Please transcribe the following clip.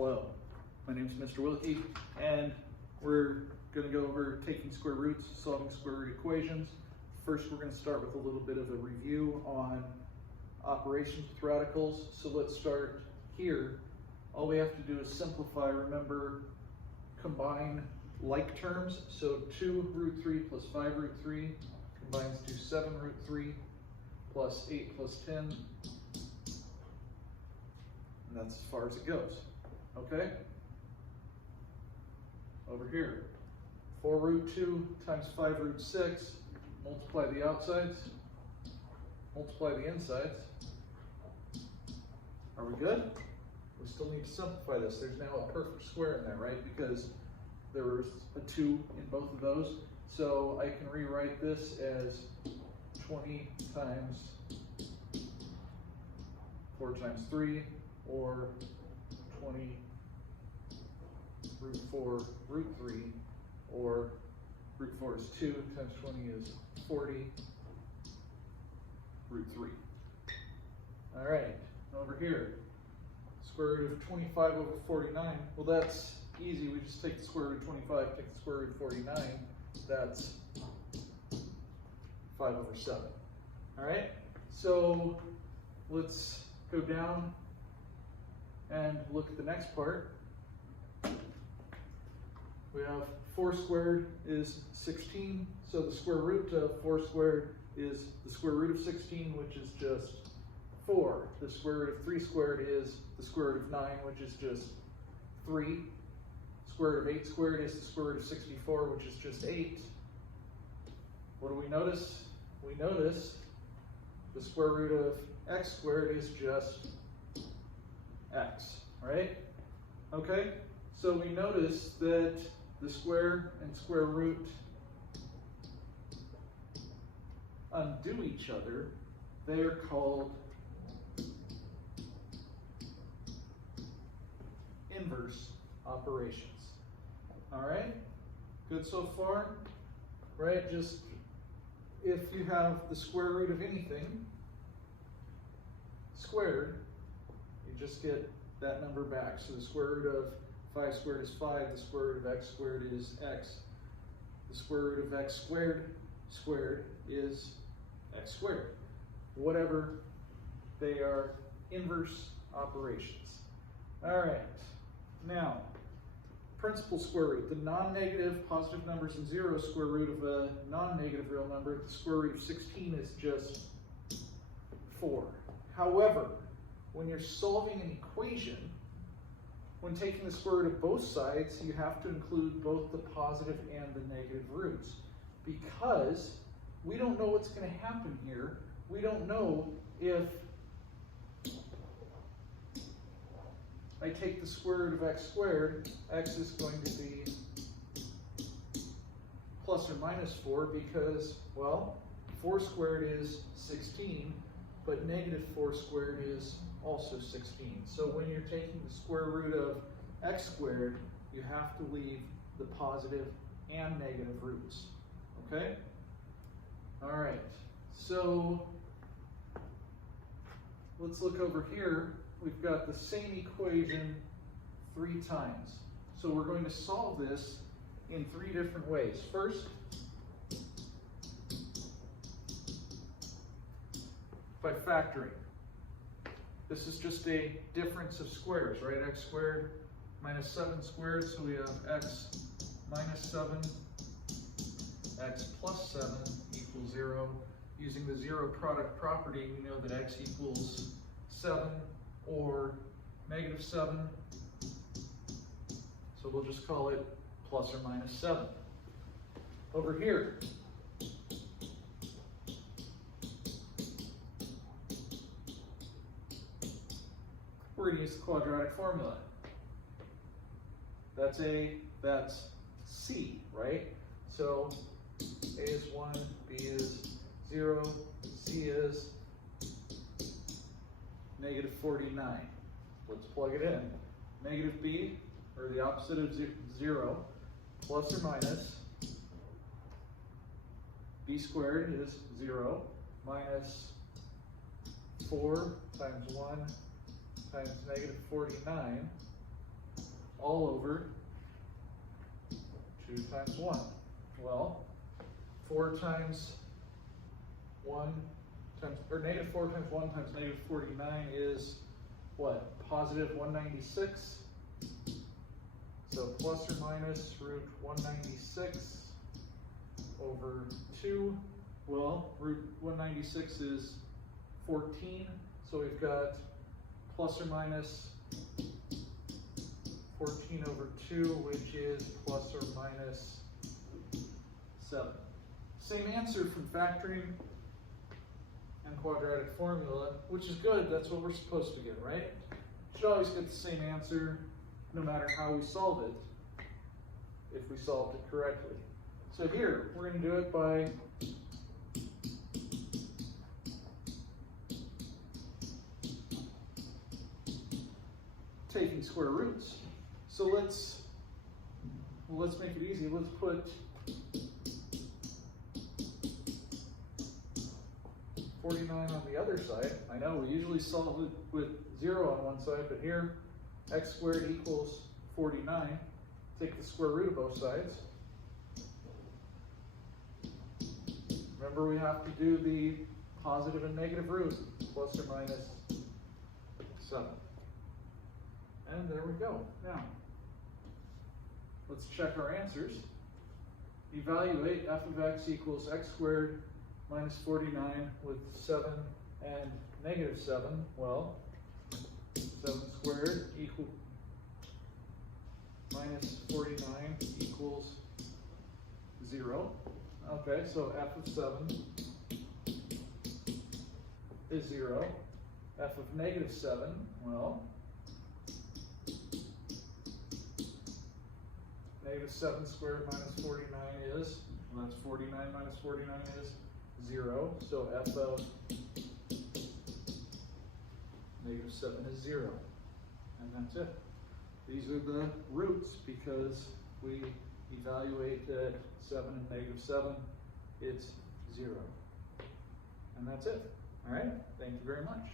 Hello, my name is Mr. Wilke, and we're going to go over taking square roots, solving square root equations. First, we're going to start with a little bit of a review on operations with radicals. So let's start here. All we have to do is simplify. Remember, combine like terms. So 2 root 3 plus 5 root 3 combines to 7 root 3 plus 8 plus 10. And that's as far as it goes. Okay? Over here, 4 root 2 times 5 root 6, multiply the outsides, multiply the insides. Are we good? We still need to simplify this. There's now a perfect square in there, right? Because there was a 2 in both of those. So I can rewrite this as 20 times 4 times 3, or 20 root 4 root 3, or root 4 is 2 times 20 is 40 root 3. All right, over here, square root of 25 over 49. Well, that's easy. We just take the square root of 25, take the square root of 49. That's 5 over 7. All right, so let's go down and look at the next part. We have 4 squared is 16, so the square root of 4 squared is the square root of 16, which is just 4. The square root of 3 squared is the square root of 9, which is just 3. Square root of 8 squared is the square root of 64, which is just 8. What do we notice? We notice the square root of x squared is just x, right? Okay, so we notice that the square and square root undo each other. They are called inverse operations. All right, good so far? Right, just if you have the square root of anything squared, you just get that number back. So the square root of 5 squared is 5, the square root of x squared is x. The square root of x squared is x squared. Whatever, they are inverse operations. All right, now, principal square root, the non-negative positive numbers and 0 square root of a non-negative real number, the square root of 16 is just 4. However, when you're solving an equation, when taking the square root of both sides, you have to include both the positive and the negative roots, because we don't know what's going to happen here. We don't know if I take the square root of x squared, x is going to be plus or minus 4 because, well, 4 squared is 16, but negative 4 squared is also 16. So when you're taking the square root of x squared, you have to leave the positive and negative roots, okay? All right, so let's look over here. We've got the same equation 3 times. So we're going to solve this in 3 different ways. First, by factoring. This is just a difference of squares, right? X squared minus 7 squared, so we have x minus 7, x plus 7 equals 0. Using the zero product property, we know that x equals 7 or negative 7. So we'll just call it plus or minus 7. Over here, we're going to use the quadratic formula. That's A, that's C, right? So A is 1, B is 0, C is negative 49. Let's plug it in. Negative B, or the opposite of 0, plus or minus, B squared is 0, minus 4 times 1 times negative 49 all over 2 times 1. Well, 4 times 1 times, or negative 4 times 1 times negative 49 is what? Positive 196. So plus or minus root 196 over 2. Well, root 196 is 14. So we've got plus or minus 14 over 2, which is plus or minus 7. Same answer from factoring and quadratic formula, which is good. That's what we're supposed to get, right? Should always get the same answer no matter how we solve it, if we solved it correctly. So here, we're going to do it by taking square roots. So let's make it easy. Let's put 49 on the other side. I know we usually solve it with 0 on one side, but here x squared equals 49. Take the square root of both sides. Remember, we have to do the positive and negative root, plus or minus 7. And there we go. Now, let's check our answers. Evaluate f of x equals x squared minus 49 with 7 and negative 7. Well, 7 squared equals minus 49 equals 0. Okay, so f of 7 is 0. F of negative 7, well, negative 7 squared minus 49 is, well, that's 49 minus 49 is 0. So f of negative 7 is 0. And that's it. These are the roots because we evaluate at 7 and negative 7, it's 0. And that's it. All right? Thank you very much.